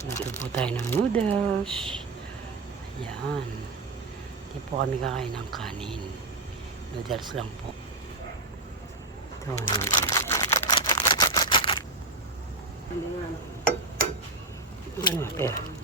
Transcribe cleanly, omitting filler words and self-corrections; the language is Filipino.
Luto po tayo ng noodles. Ayan. Hindi po kami kakain ng kanin. Noodles lang po. Ito, noodles. Ano, pera?